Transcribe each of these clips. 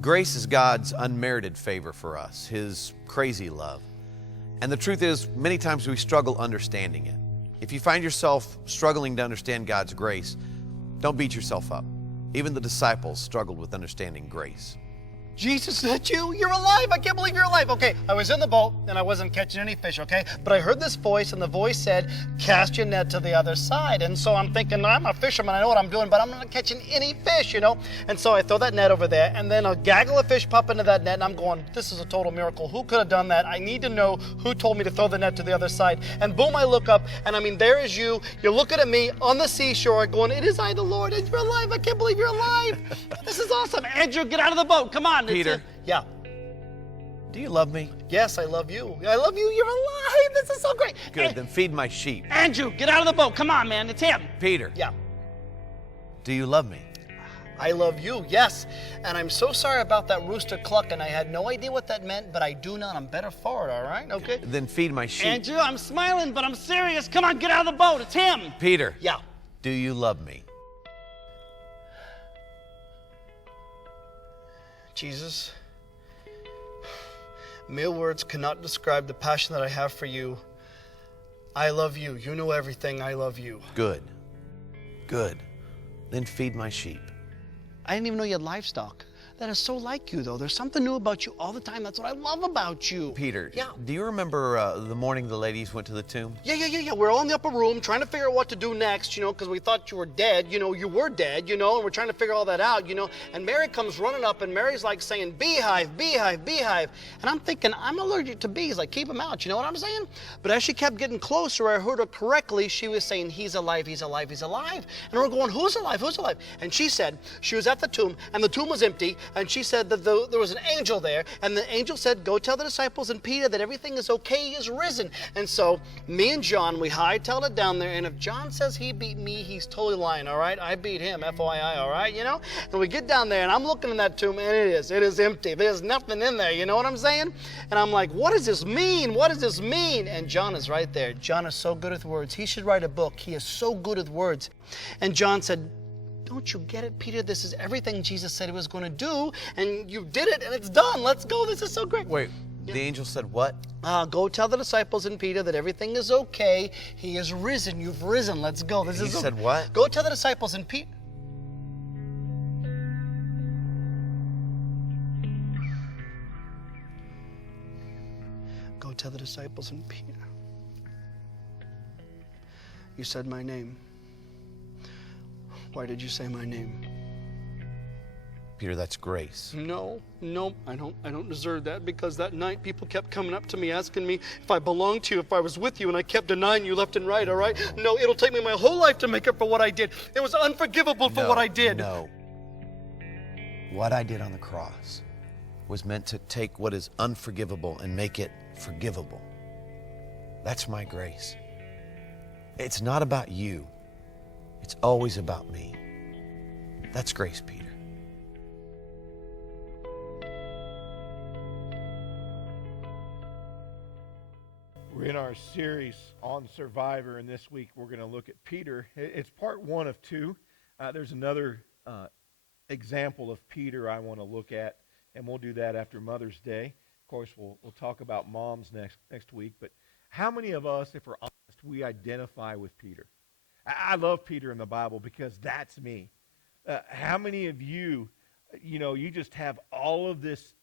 Grace is God's unmerited favor for us, His crazy love. And the truth is, many times we struggle understanding it. If you find yourself struggling to understand God's grace, don't beat yourself up. Even the disciples struggled with understanding grace. Jesus, is that you? You're alive. I can't believe you're alive. Okay, I was in the boat and I wasn't catching any fish, okay? But I heard this voice and the voice said, cast your net to the other side. And so I'm thinking, I'm a fisherman, I know what I'm doing, but I'm not catching any fish, you know? And so I throw that net over there and then a gaggle of fish pop into that net and I'm going, this is a total miracle. Who could have done that? I need to know who told me to throw the net to the other side. And boom, I look up and I mean, there is you. You're looking at me on the seashore going, it is I, the Lord, and you're alive. I can't believe you're alive. This is awesome. Andrew, get out of the boat. Come on. Peter. Yeah. Do you love me? Yes, I love you. I love you. You're alive. This is so great. Good, then feed my sheep. Andrew, get out of the boat. Come on, man. It's him. Peter. Yeah. Do you love me? I love you, yes. And I'm so sorry about that rooster clucking. I had no idea what that meant, but I do now. I'm better for it, all right? Okay? Then feed my sheep. Andrew, I'm smiling, but I'm serious. Come on, get out of the boat. It's him. Peter. Yeah. Do you love me? Jesus, mere words cannot describe the passion that I have for you. I love you. You know everything. I love you. Good. Good. Then feed my sheep. I didn't even know you had livestock. That is so like you, though. There's something new about you all the time. That's what I love about you. Peter, Yeah. do you remember the morning the ladies went to the tomb? Yeah. We're all in the upper room trying to figure out what to do next, you know, because we thought you were dead. You know, you were dead, you know, and we're trying to figure all that out, you know. And Mary comes running up, and Mary's like saying, beehive, beehive, beehive. And I'm thinking, I'm allergic to bees. Like, keep them out, you know what I'm saying? But as she kept getting closer, I heard her correctly. She was saying, he's alive, he's alive, he's alive. And we're going, who's alive, who's alive? And she said, she was at the tomb, and the tomb was empty, and she said that there was an angel there, and the angel said, go tell the disciples and Peter that everything is okay, he is risen. And so me and John, we hightailed it down there, and if John says he beat me, he's totally lying, all right? I beat him, FYI, all right, you know? And we get down there, and I'm looking in that tomb, and it is empty. There's nothing in there, you know what I'm saying? And I'm like, what does this mean? What does this mean? And John is right there. John is so good with words. He should write a book. He is so good with words. And John said, don't you get it, Peter? This is everything Jesus said he was going to do, and you did it, and it's done. Let's go. This is so great. Wait, the angel said what? Go tell the disciples and Peter that everything is okay. He is risen. You've risen. Let's go. This He is said what? Go tell the disciples and Peter. Go tell the disciples and Peter. You said my name. Why did you say my name? Peter, that's grace. No, I don't deserve that, because that night people kept coming up to me asking me if I belonged to you, if I was with you, and I kept denying you left and right, all right? No, it'll take me my whole life to make up for what I did. It was unforgivable for what I did. No. What I did on the cross was meant to take what is unforgivable and make it forgivable. That's my grace. It's not about you. It's always about me. That's grace, Peter. We're in our series on Survivor, and this week we're going to look at Peter. It's part 1 of 2. There's another example of Peter I want to look at, and we'll do that after Mother's Day. Of course, we'll talk about moms next week, but how many of us, if we're honest, we identify with Peter? I love Peter in the Bible because that's me. How many of you, you just have all of this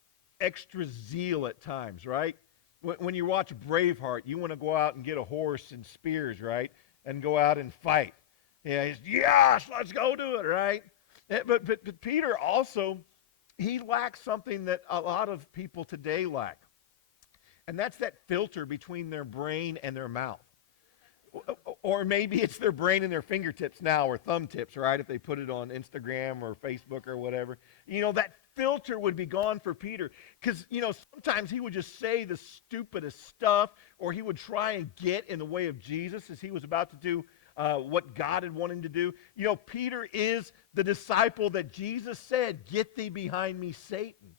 extra zeal at times, right? When you watch Braveheart, you want to go out and get a horse and spears, right? And go out and fight. Yeah, yes, let's go do it, right? But Peter also, he lacks something that a lot of people today lack. And that's that filter between their brain and their mouth. Or maybe it's their brain and their fingertips now, or thumb tips, right? If they put it on Instagram or Facebook or whatever. That filter would be gone for Peter. Because, sometimes he would just say the stupidest stuff, or he would try and get in the way of Jesus as he was about to do what God had wanted him to do. Peter is the disciple that Jesus said, get thee behind me, Satan.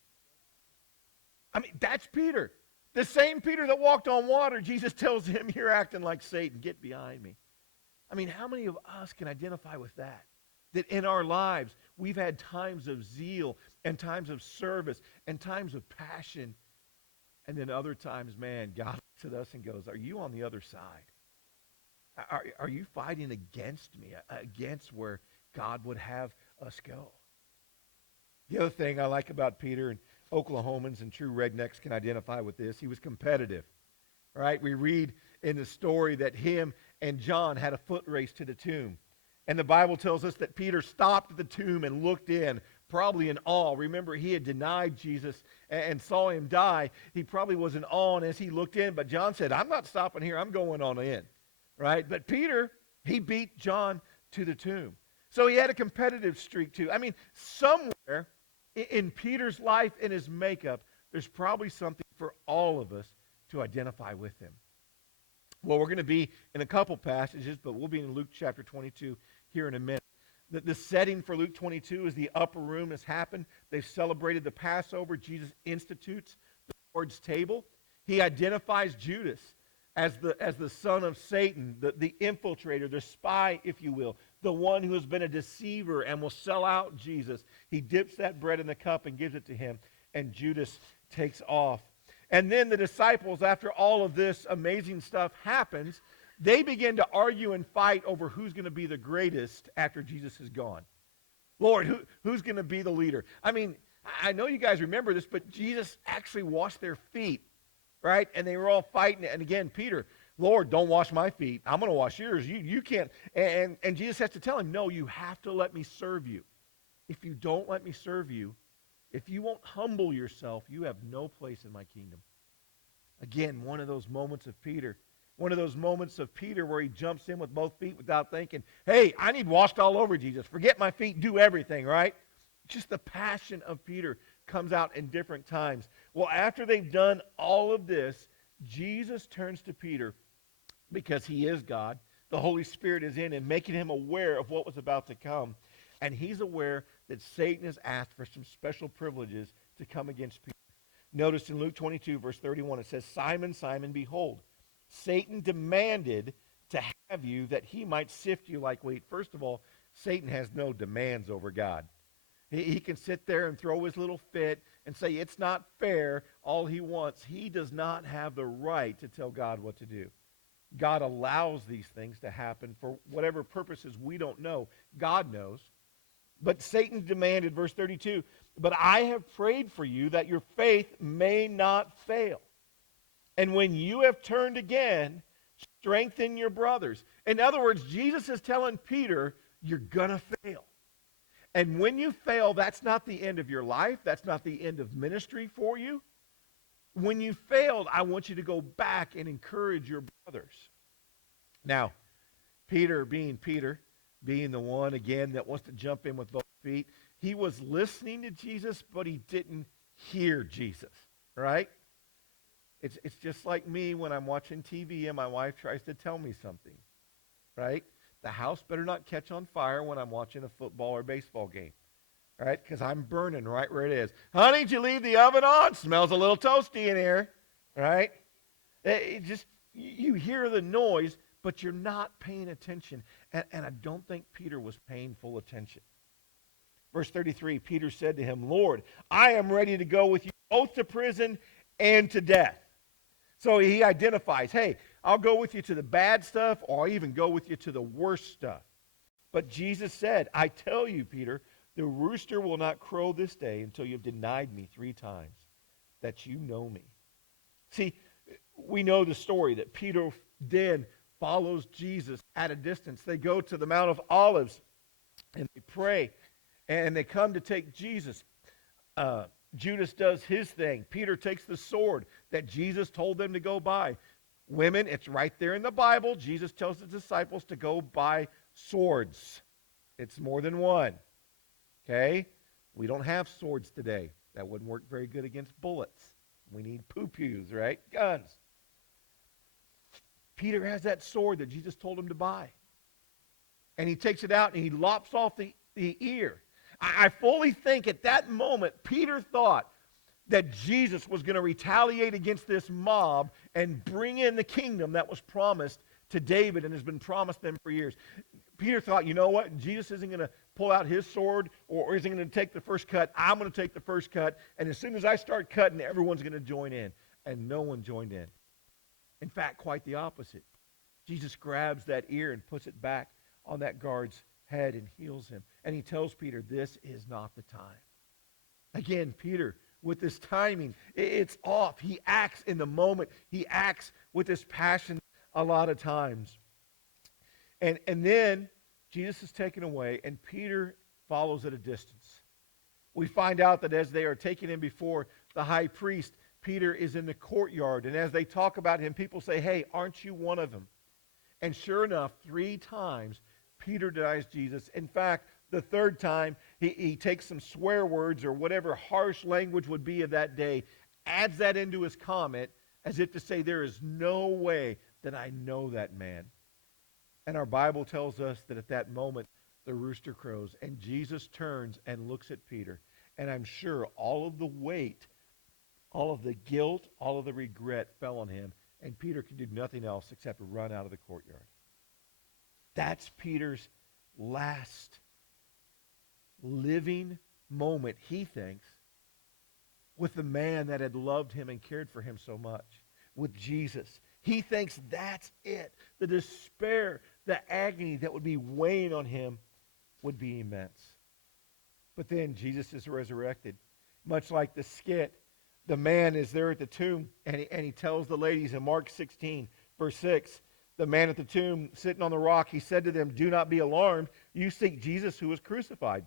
I mean, that's Peter. The same Peter that walked on water, Jesus tells him, you're acting like Satan. Get behind me. I mean, how many of us can identify with that? That in our lives, we've had times of zeal and times of service and times of passion. And then other times, man, God looks at us and goes, are you on the other side? Are you fighting against me, against where God would have us go? The other thing I like about Peter, and Oklahomans and true rednecks can identify with this, he was competitive. Right? We read in the story that him and John had a foot race to the tomb. And the Bible tells us that Peter stopped at the tomb and looked in, probably in awe. Remember, he had denied Jesus and saw him die. He probably was in awe as he looked in. But John said, I'm not stopping here. I'm going on in. Right? But Peter, he beat John to the tomb. So he had a competitive streak too. I mean, somewhere in Peter's life and his makeup, there's probably something for all of us to identify with him. Well, we're going to be in a couple passages, but we'll be in Luke chapter 22 here in a minute. The setting for Luke 22 is the upper room has happened. They've celebrated the Passover. Jesus institutes the Lord's table. He identifies Judas as the son of Satan, the infiltrator, the spy, if you will, the one who has been a deceiver and will sell out Jesus. He dips that bread in the cup and gives it to him, and Judas takes off. And then the disciples, after all of this amazing stuff happens, they begin to argue and fight over who's going to be the greatest after Jesus is gone. Lord, who's going to be the leader? I mean, I know you guys remember this, but Jesus actually washed their feet, right? And they were all fighting. And again, Peter, Lord, don't wash my feet. I'm going to wash yours. You can't. And Jesus has to tell him, no, you have to let me serve you. If you don't let me serve you, if you won't humble yourself, you have no place in my kingdom. Again, one of those moments of Peter. One of those moments of Peter where he jumps in with both feet without thinking, hey, I need washed all over, Jesus. Forget my feet, do everything, right? Just the passion of Peter comes out in different times. Well, after they've done all of this, Jesus turns to Peter because he is God. The Holy Spirit is in him, making him aware of what was about to come. And he's aware that Satan has asked for some special privileges to come against Peter. Notice in Luke 22, verse 31, it says, Simon, Simon, behold, Satan demanded to have you that he might sift you like wheat. First of all, Satan has no demands over God. He can sit there and throw his little fit and say it's not fair, all he wants. He does not have the right to tell God what to do. God allows these things to happen for whatever purposes we don't know. God knows. But Satan demanded, verse 32, but I have prayed for you that your faith may not fail. And when you have turned again, strengthen your brothers. In other words, Jesus is telling Peter, you're going to fail. And when you fail, that's not the end of your life. That's not the end of ministry for you. When you failed, I want you to go back and encourage your brothers. Now, Peter, being the one, again, that wants to jump in with both feet, he was listening to Jesus, but he didn't hear Jesus, right? It's just like me when I'm watching TV and my wife tries to tell me something, right? The house better not catch on fire when I'm watching a football or baseball game, right? Because I'm burning right where it is. Honey, did you leave the oven on? Smells a little toasty in here, right? You hear the noise, but you're not paying attention. And I don't think Peter was paying full attention. Verse 33, Peter said to him, Lord, I am ready to go with you both to prison and to death. So he identifies, hey, I'll go with you to the bad stuff, or I'll even go with you to the worst stuff. But Jesus said, I tell you, Peter, the rooster will not crow this day until you've denied me 3 times that you know me. See, we know the story that Peter then follows Jesus at a distance. They go to the Mount of Olives and they pray and they come to take Jesus. Judas does his thing. Peter takes the sword that Jesus told them to go buy. Women, it's right there in the Bible. Jesus tells his disciples to go buy swords. It's more than one. Okay? We don't have swords today. That wouldn't work very good against bullets. We need poo-poos, right? Guns. Peter has that sword that Jesus told him to buy. And he takes it out and he lops off the ear. I fully think at that moment, Peter thought that Jesus was going to retaliate against this mob and bring in the kingdom that was promised to David and has been promised them for years. Peter thought, you know what? Jesus isn't going to pull out his sword, or is he going to take the first cut? I'm going to take the first cut, and as soon as I start cutting, everyone's going to join in. And no one joined in. In fact, quite the opposite. Jesus grabs that ear and puts it back on that guard's head and heals him. And he tells Peter, this is not the time. Again, Peter, with this timing, it's off. He acts in the moment. He acts with this passion a lot of times. And then Jesus is taken away, and Peter follows at a distance. We find out that as they are taking him before the high priest, Peter is in the courtyard. And as they talk about him, people say, hey, aren't you one of them? And sure enough, 3 times, Peter denies Jesus. In fact, the third time, he takes some swear words or whatever harsh language would be of that day, adds that into his comment as if to say, there is no way that I know that man. And our Bible tells us that at that moment, the rooster crows, and Jesus turns and looks at Peter. And I'm sure all of the weight, all of the guilt, all of the regret fell on him, and Peter could do nothing else except run out of the courtyard. That's Peter's last living moment, he thinks, with the man that had loved him and cared for him so much, with Jesus. He thinks that's it. The despair, the agony that would be weighing on him would be immense. But then Jesus is resurrected. Much like the skit, the man is there at the tomb, and he tells the ladies in Mark 16, verse 6, the man at the tomb sitting on the rock, he said to them, do not be alarmed. You seek Jesus who was crucified.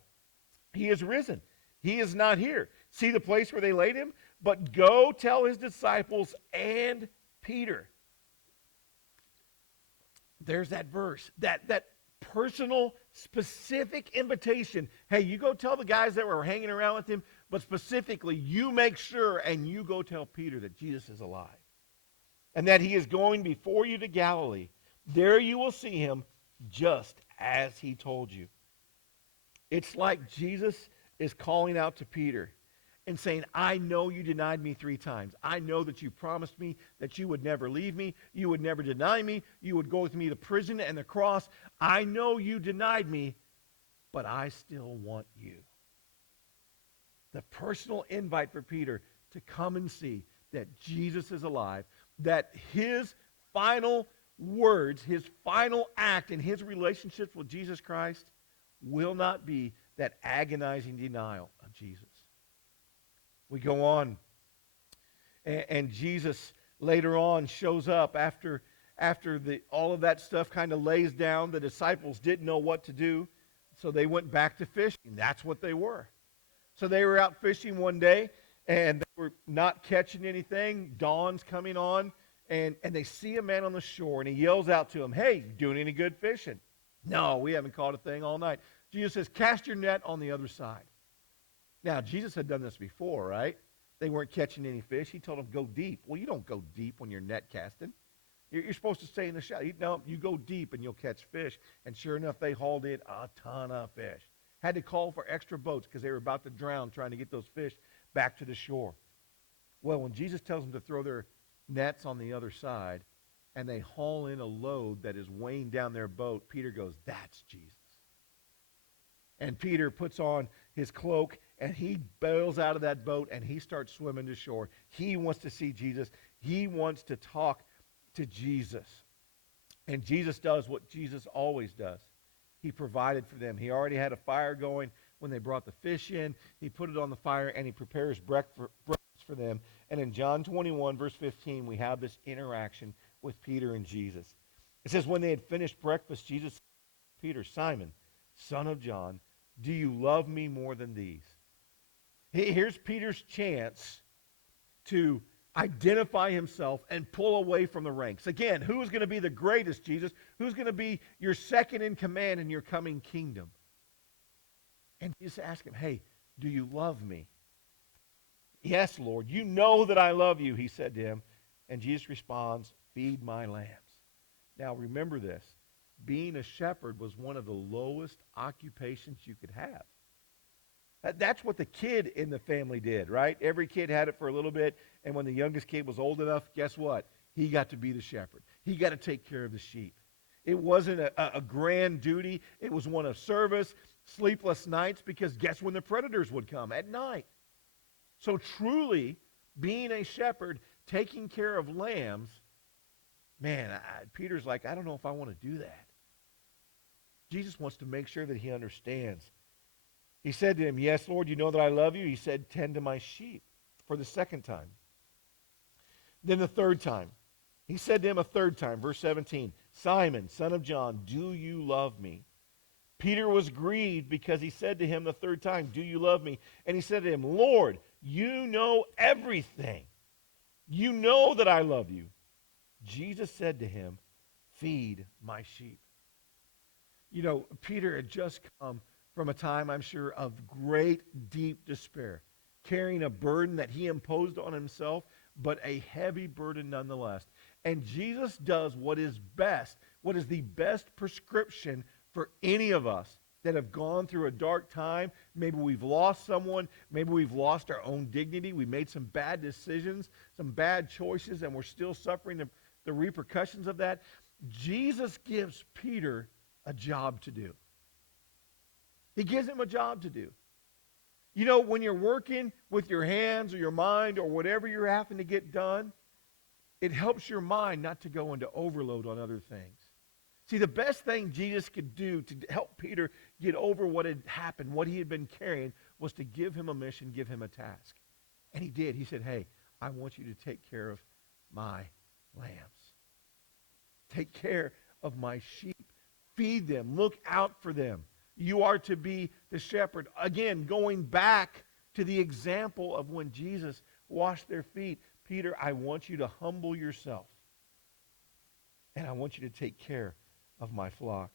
He is risen. He is not here. See the place where they laid him? But go tell his disciples and Peter. There's that verse, that personal, specific invitation. Hey, you go tell the guys that were hanging around with him, but specifically, you make sure and you go tell Peter that Jesus is alive and that he is going before you to Galilee. There you will see him just as he told you. It's like Jesus is calling out to Peter and saying, I know you denied me 3 times. I know that you promised me that you would never leave me. You would never deny me. You would go with me to prison and the cross. I know you denied me, but I still want you. The personal invite for Peter to come and see that Jesus is alive, that his final words, his final act in his relationships with Jesus Christ will not be that agonizing denial of Jesus. We go on, and Jesus later on shows up after all of that stuff kind of lays down. The disciples didn't know what to do, so they went back to fishing. That's what they were. So they were out fishing one day, and they were not catching anything. Dawn's coming on, and they see a man on the shore, and he yells out to him, hey, doing any good fishing? No, we haven't caught a thing all night. Jesus says, cast your net on the other side. Now, Jesus had done this before, right? They weren't catching any fish. He told them, go deep. Well, you don't go deep when you're net casting. You're supposed to stay in the shallow. No, you go deep and you'll catch fish. And sure enough, they hauled in a ton of fish. Had to call for extra boats because they were about to drown trying to get those fish back to the shore. Well, when Jesus tells them to throw their nets on the other side and they haul in a load that is weighing down their boat, Peter goes, that's Jesus. And Peter puts on his cloak and he bails out of that boat and he starts swimming to shore. He wants to see Jesus. He wants to talk to Jesus. And Jesus does what Jesus always does. He provided for them. He already had a fire going when they brought the fish in. He put it on the fire and he prepares breakfast for them. And in John 21, verse 15, we have this interaction with Peter and Jesus. It says, when they had finished breakfast, Jesus said to Peter, Simon, son of John, do you love me more than these? Here's Peter's chance to identify himself and pull away from the ranks. Again, who's going to be the greatest, Jesus? Who's going to be your second in command in your coming kingdom? And Jesus asked him, hey, do you love me? Yes, Lord, you know that I love you, he said to him. And Jesus responds, feed my lambs. Now remember this. Being a shepherd was one of the lowest occupations you could have. That's what the kid in the family did, right? Every kid had it for a little bit, and when the youngest kid was old enough, guess what? He got to be the shepherd. He got to take care of the sheep. It wasn't a grand duty. It was one of service. sleepless nights because guess when the predators would come? At night. So truly, being a shepherd, taking care of lambs, man, Peter's like, I don't know if I want to do that. Jesus wants to make sure that he understands. He said to him, yes, Lord, you know that I love you. He said, tend to my sheep, for the second time. Then the third time. He said to him a third time, verse 17, Simon, son of John, do you love me? Peter was grieved because he said to him the third time, do you love me? And he said to him, Lord, you know everything. You know that I love you. Jesus said to him, feed my sheep. You know, Peter had just come from a time, I'm sure, of great, deep despair, carrying a burden that he imposed on himself, but a heavy burden nonetheless. And Jesus does what is best, what is the best prescription for any of us that have gone through a dark time. Maybe we've lost someone. Maybe we've lost our own dignity. We made some bad decisions, some bad choices, and we're still suffering the repercussions of that. Jesus gives Peter a job to do. He gives him a job to do. You know, when you're working with your hands or your mind or whatever you're having to get done, it helps your mind not to go into overload on other things. See, the best thing Jesus could do to help Peter get over what had happened, what he had been carrying, was to give him a mission, give him a task. And he did. He said, hey, I want you to take care of my lambs. Take care of my sheep. Feed them. Look out for them. You are to be the shepherd. Again, going back to the example of when Jesus washed their feet. Peter, I want you to humble yourself. And I want you to take care of my flock.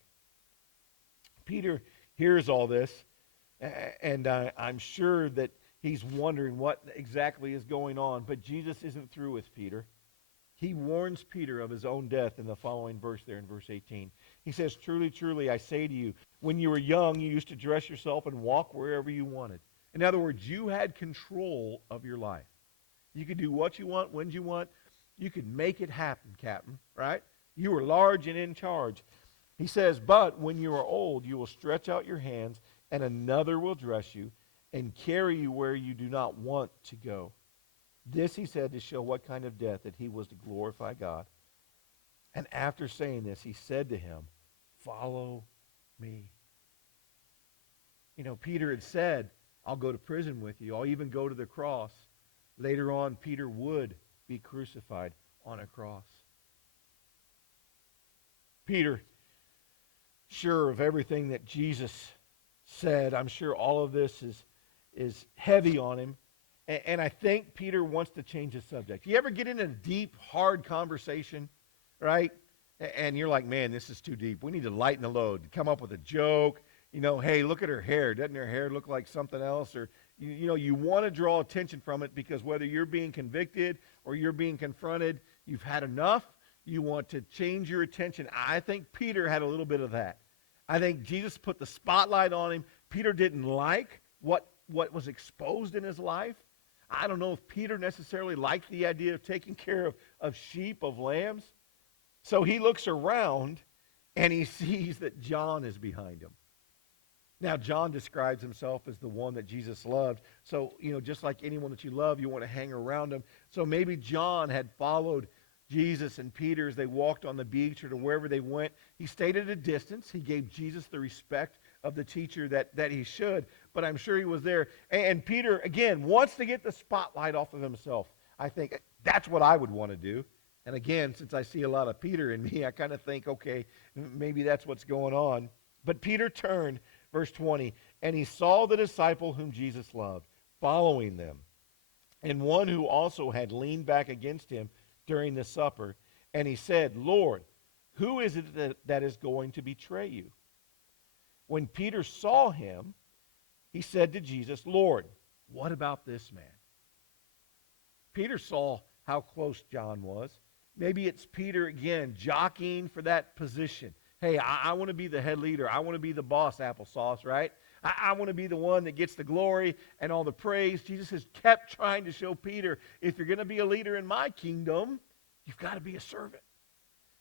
Peter hears all this, and I'm sure that he's wondering what exactly is going on. But Jesus isn't through with Peter. He warns Peter of his own death in the following verse there in verse 18. He says, truly, truly, I say to you, when you were young, you used to dress yourself and walk wherever you wanted. In other words, you had control of your life. You could do what you want, when you want. You could make it happen, Captain, right? You were large and in charge. He says, but when you are old, you will stretch out your hands, and another will dress you and carry you where you do not want to go. This he said to show what kind of death that he was to glorify God. And after saying this, he said to him, follow me. You know, Peter had said, I'll go to prison with you. I'll even go to the cross. Later on, Peter would be crucified on a cross. Peter, sure of everything that Jesus said, I'm sure all of this is heavy on him. And I think Peter wants to change the subject. You ever get in a deep, hard conversation, right? And you're like, man, this is too deep. We need to lighten the load. Come up with a joke. You know, hey, look at her hair. Doesn't her hair look like something else? Or, you know, you want to draw attention from it because whether you're being convicted or you're being confronted, you've had enough. You want to change your attention. I think Peter had a little bit of that. I think Jesus put the spotlight on him. Peter didn't like what was exposed in his life. I don't know if Peter necessarily liked the idea of taking care of sheep, of lambs. So he looks around and he sees that John is behind him. Now, John describes himself as the one that Jesus loved. So, you know, just like anyone that you love, you want to hang around him. So maybe John had followed Jesus and Peter as they walked on the beach or to wherever they went. He stayed at a distance. He gave Jesus the respect of the teacher that he should, but I'm sure he was there. And Peter, again, wants to get the spotlight off of himself. I think that's what I would want to do. And again, since I see a lot of Peter in me, I kind of think, okay, maybe that's what's going on. But Peter turned, verse 20, and he saw the disciple whom Jesus loved, following them, and one who also had leaned back against him during the supper. And he said, Lord, who is it that is going to betray you? When Peter saw him, he said to Jesus, Lord, what about this man? Peter saw how close John was. Maybe it's Peter again jockeying for that position. Hey, I want to be the head leader. I want to be the boss, applesauce, right? I want to be the one that gets the glory and all the praise. Jesus has kept trying to show Peter, if you're going to be a leader in my kingdom, you've got to be a servant.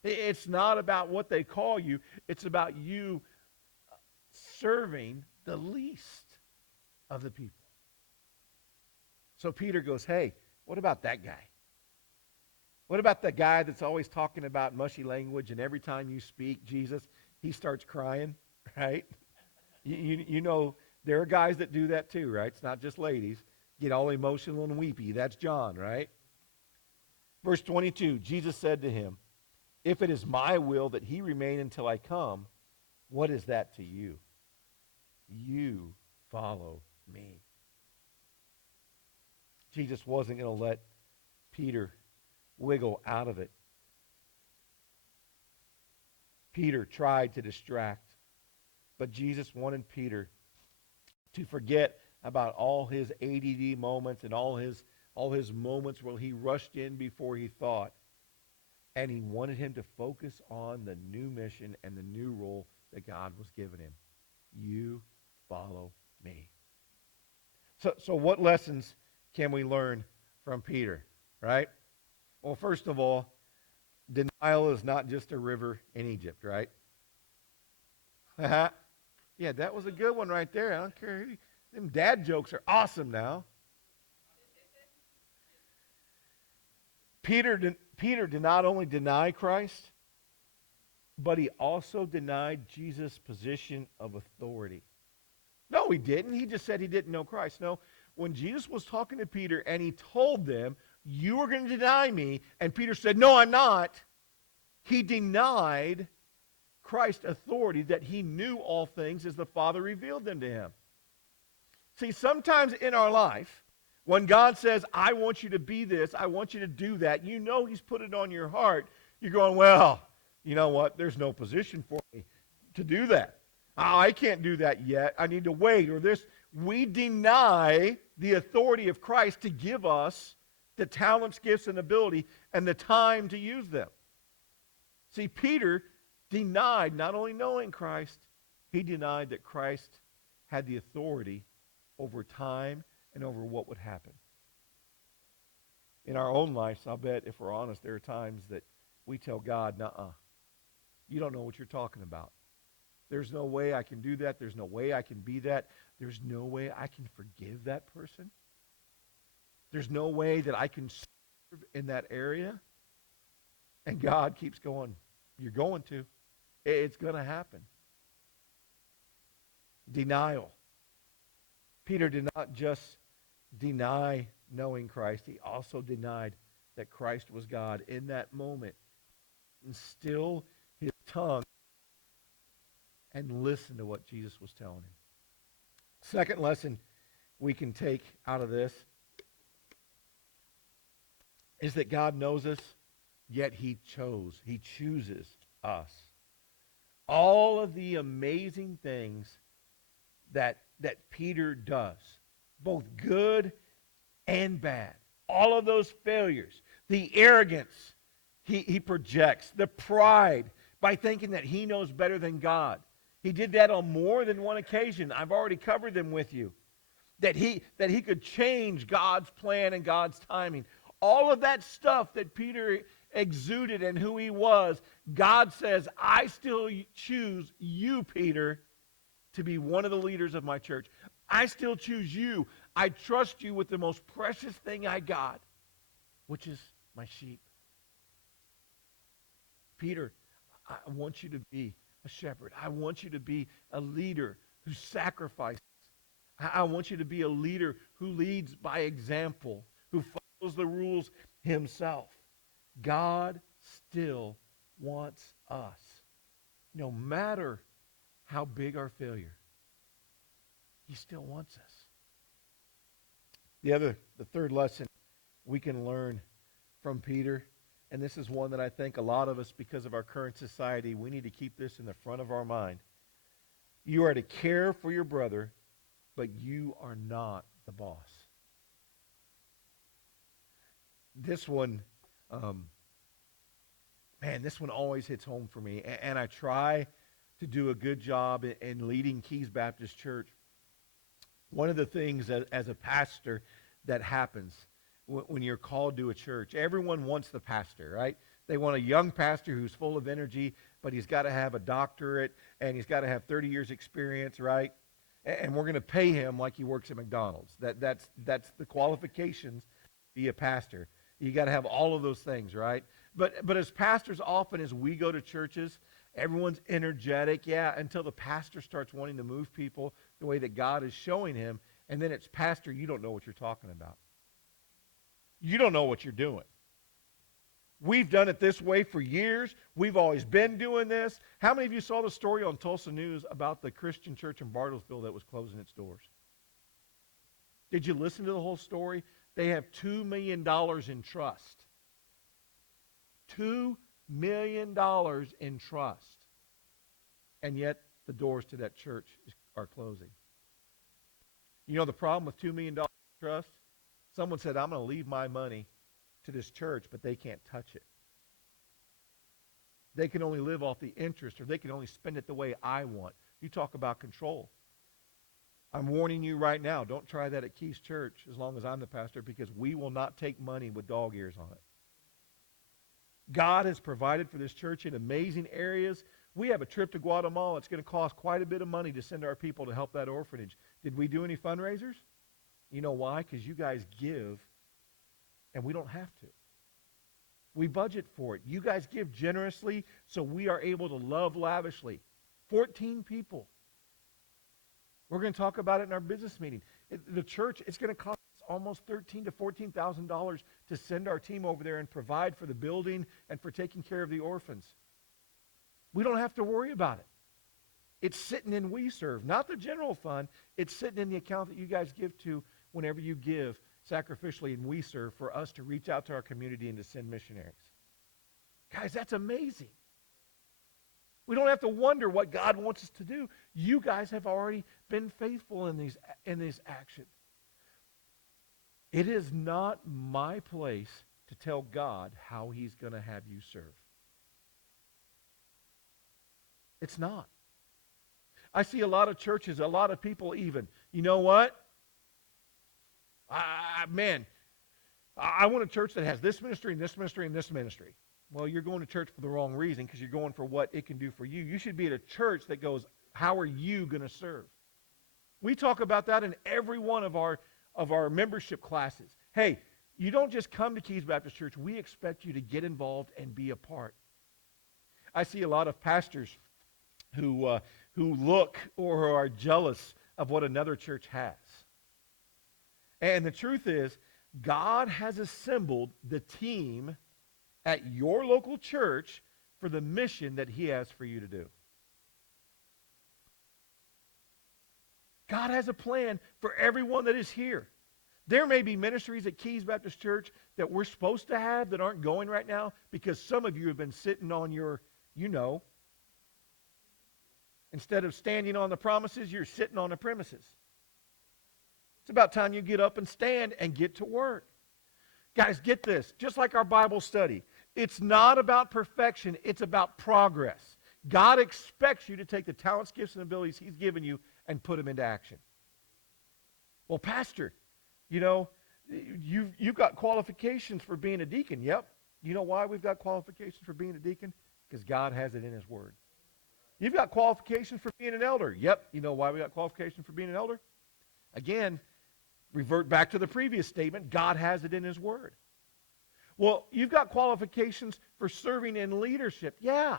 It's not about what they call you. It's about you serving the least of the people. So Peter goes, hey, what about that guy? What about the guy that's always talking about mushy language, and every time you speak, Jesus, he starts crying, right? You know, there are guys that do that too, right? It's not just ladies. Get all emotional and weepy. That's John, right? Verse 22, Jesus said to him, if it is my will that he remain until I come, what is that to you? You follow me. Jesus wasn't going to let Peter wiggle out of it. Peter tried to distract, but Jesus wanted Peter to forget about all his ADD moments and all his moments where he rushed in before he thought. And he wanted him to focus on the new mission and the new role that God was giving him. You follow me. So what lessons can we learn from Peter, right? Well, first of all, denial is not just a river in Egypt, right? Yeah, that was a good one right there. I don't care. Them dad jokes are awesome now. Peter did not only deny Christ, but he also denied Jesus' position of authority. No, he didn't. He just said he didn't know Christ. No, when Jesus was talking to Peter and he told them, you are going to deny me, and Peter said, no, I'm not, he denied Christ's authority, that he knew all things as the Father revealed them to him. See, sometimes in our life, when God says, I want you to be this, I want you to do that, you know he's put it on your heart. You're going, well, you know what? There's no position for me to do that. Oh, I can't do that yet. I need to wait. Or this. We deny the authority of Christ to give us the talents, gifts, and ability and the time to use them. See, Peter denied not only knowing Christ, he denied that Christ had the authority over time and over what would happen. In our own lives, I'll bet, if we're honest, there are times that we tell God, nuh-uh, you don't know what you're talking about. There's no way I can do that. There's no way I can be that. There's no way I can forgive that person. There's no way that I can serve in that area. And God keeps going, you're going to. It's going to happen. Denial. Peter did not just deny knowing Christ. He also denied that Christ was God. In that moment, and still his tongue and listen to what Jesus was telling him. Second lesson we can take out of this is that God knows us, yet he chooses us. All of the amazing things that Peter does, both good and bad, all of those failures, the arrogance he projects, the pride by thinking that he knows better than God. He did that on more than one occasion. I've already covered them with you. That he could change God's plan and God's timing. All of that stuff that Peter exuded and who he was, God says, I still choose you, Peter, to be one of the leaders of my church. I still choose you. I trust you with the most precious thing I got, which is my sheep. Peter, I want you to be a shepherd. I want you to be a leader who sacrifices. I want you to be a leader who leads by example, who follows the rules himself. God still wants us, no matter how big our failure. He still wants us. The third lesson we can learn from Peter, and this is one that I think a lot of us, because of our current society, we need to keep this in the front of our mind. You are to care for your brother, but you are not the boss. This one, this one always hits home for me. And I try to do a good job in leading Keys Baptist Church. One of the things as a pastor that happens when you're called to a church, everyone wants the pastor, right? They want a young pastor who's full of energy, but he's got to have a doctorate and he's got to have 30 years experience, right? And we're going to pay him like he works at McDonald's. That's the qualifications to be a pastor. You got to have all of those things, right? But as pastors, often as we go to churches, everyone's energetic, yeah, until the pastor starts wanting to move people the way that God is showing him, and then it's, pastor, you don't know what you're talking about. You don't know what you're doing. We've done it this way for years. We've always been doing this. How many of you saw the story on Tulsa News about the Christian church in Bartlesville that was closing its doors? Did you listen to the whole story? They have $2 million in trust. $2 million in trust. And yet the doors to that church are closing. You know the problem with $2 million in trust? Someone said, I'm going to leave my money to this church, but they can't touch it. They can only live off the interest, or they can only spend it the way I want. You talk about control. I'm warning you right now, don't try that at Keith's church as long as I'm the pastor, because we will not take money with dog ears on it. God has provided for this church in amazing areas. We have a trip to Guatemala. It's going to cost quite a bit of money to send our people to help that orphanage. Did we do any fundraisers? You know why? Because you guys give, and we don't have to. We budget for it. You guys give generously, so we are able to love lavishly. 14 people. We're going to talk about it in our business meeting. The church, it's going to cost us almost $13,000 to $14,000 to send our team over there and provide for the building and for taking care of the orphans. We don't have to worry about it. It's sitting in We Serve, not the general fund. It's sitting in the account that you guys give to whenever you give sacrificially in We Serve for us to reach out to our community and to send missionaries. Guys, that's amazing. We don't have to wonder what God wants us to do. You guys have already been faithful in these actions. It is not my place to tell God how he's going to have you serve. It's not. I see a lot of churches, a lot of people even, you know what? I want a church that has this ministry and this ministry and this ministry. Well, you're going to church for the wrong reason, because you're going for what it can do for you. You should be at a church that goes, how are you going to serve? We talk about that in every one of our membership classes. Hey, you don't just come to Keys Baptist Church. We expect you to get involved and be a part. I see a lot of pastors who look or are jealous of what another church has. And the truth is, God has assembled the team at your local church for the mission that he has for you to do. God has a plan for everyone that is here. There may be ministries at Keys Baptist Church that we're supposed to have that aren't going right now because some of you have been sitting on your, instead of standing on the promises, you're sitting on the premises. It's about time you get up and stand and get to work. Guys, get this. Just like our Bible study, it's not about perfection. It's about progress. God expects you to take the talents, gifts, and abilities he's given you and put them into action. Well, Pastor, you've got qualifications for being a deacon. Yep. You know why we've got qualifications for being a deacon? Because God has it in his word. You've got qualifications for being an elder. Yep. You know why we got qualifications for being an elder? Again, revert back to the previous statement. God has it in his word. Well, you've got qualifications for serving in leadership. Yeah.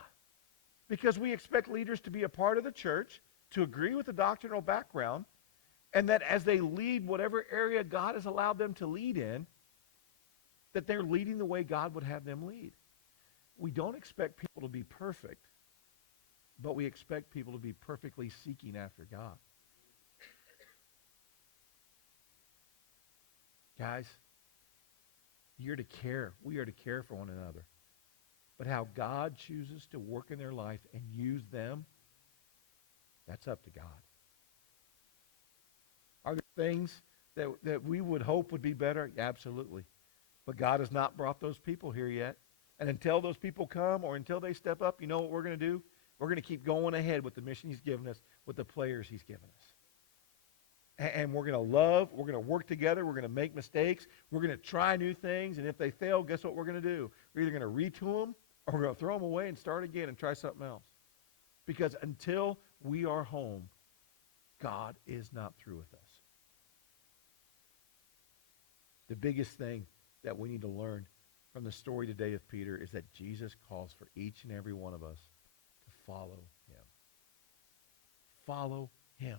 Because we expect leaders to be a part of the church, to agree with the doctrinal background, and that as they lead whatever area God has allowed them to lead in, that they're leading the way God would have them lead. We don't expect people to be perfect, but we expect people to be perfectly seeking after God. Guys, you're to care. We are to care for one another. But how God chooses to work in their life and use them, that's up to God. Are there things that we would hope would be better? Yeah, absolutely. But God has not brought those people here yet. And until those people come or until they step up, you know what we're going to do? We're going to keep going ahead with the mission he's given us, with the players he's given us. And we're going to love, we're going to work together, we're going to make mistakes, we're going to try new things, and if they fail, guess what we're going to do? We're either going to retool them, or we're going to throw them away and start again and try something else. Because until we are home, God is not through with us. The biggest thing that we need to learn from the story today of Peter is that Jesus calls for each and every one of us to follow him. Follow him.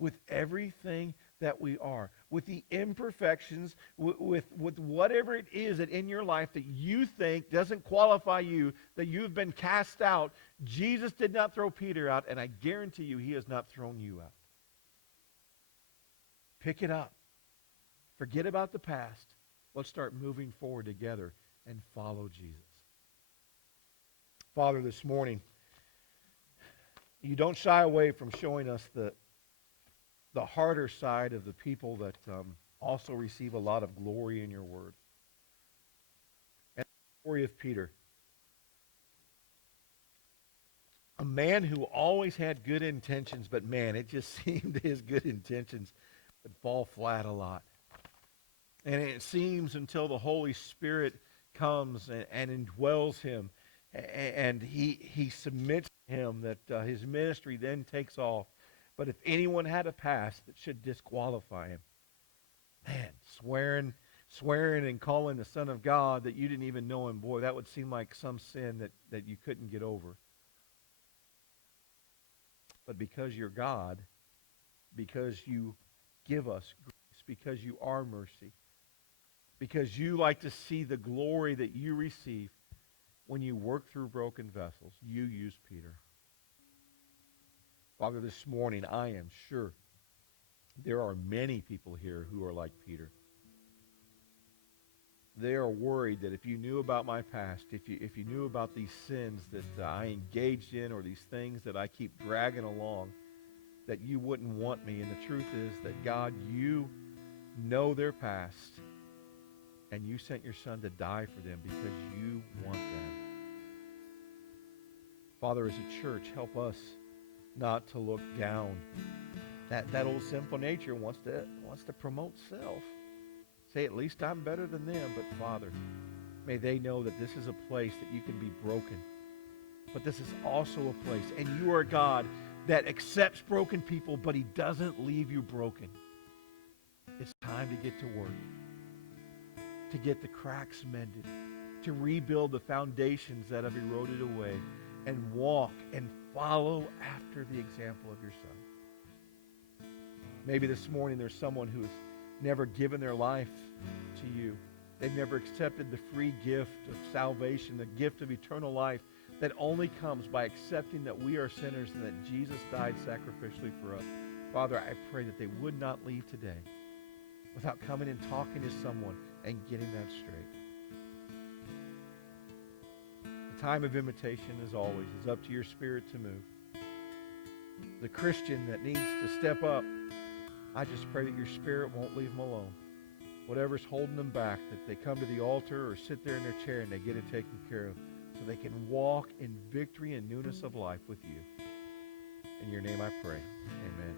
With everything that we are, with the imperfections, with whatever it is that in your life that you think doesn't qualify you, that you've been cast out, Jesus did not throw Peter out, and I guarantee you he has not thrown you out. Pick it up. Forget about the past. Let's start moving forward together and follow Jesus. Father, this morning, you don't shy away from showing us the harder side of the people that also receive a lot of glory in your word. And the story of Peter, a man who always had good intentions, but man, it just seemed his good intentions would fall flat a lot. And it seems until the Holy Spirit comes and indwells him and he submits to him that his ministry then takes off. But if anyone had a past that should disqualify him, man, swearing and calling the Son of God that you didn't even know him, boy, that would seem like some sin that you couldn't get over. But because you're God, because you give us grace, because you are mercy, because you like to see the glory that you receive when you work through broken vessels, you use Peter. Father, this morning I am sure there are many people here who are like Peter. They are worried that if you knew about my past, if you knew about these sins that I engaged in or these things that I keep dragging along, that you wouldn't want me. And the truth is that, God, you know their past, and you sent your Son to die for them because you want them. Father, as a church, help us not to look down. That old sinful nature wants to promote self. Say, at least I'm better than them. But Father, may they know that this is a place that you can be broken. But this is also a place, and you are God that accepts broken people, but he doesn't leave you broken. It's time to get to work, to get the cracks mended, to rebuild the foundations that have eroded away, and walk and follow after the example of your Son. Maybe this morning there's someone who has never given their life to you. They've never accepted the free gift of salvation, the gift of eternal life that only comes by accepting that we are sinners and that Jesus died sacrificially for us. Father, I pray that they would not leave today without coming and talking to someone and getting that straight. The time of invitation, as always, is up to your Spirit to move. The Christian that needs to step up, I just pray that your Spirit won't leave them alone. Whatever's holding them back, that they come to the altar or sit there in their chair and they get it taken care of so they can walk in victory and newness of life with you. In your name I pray. Amen.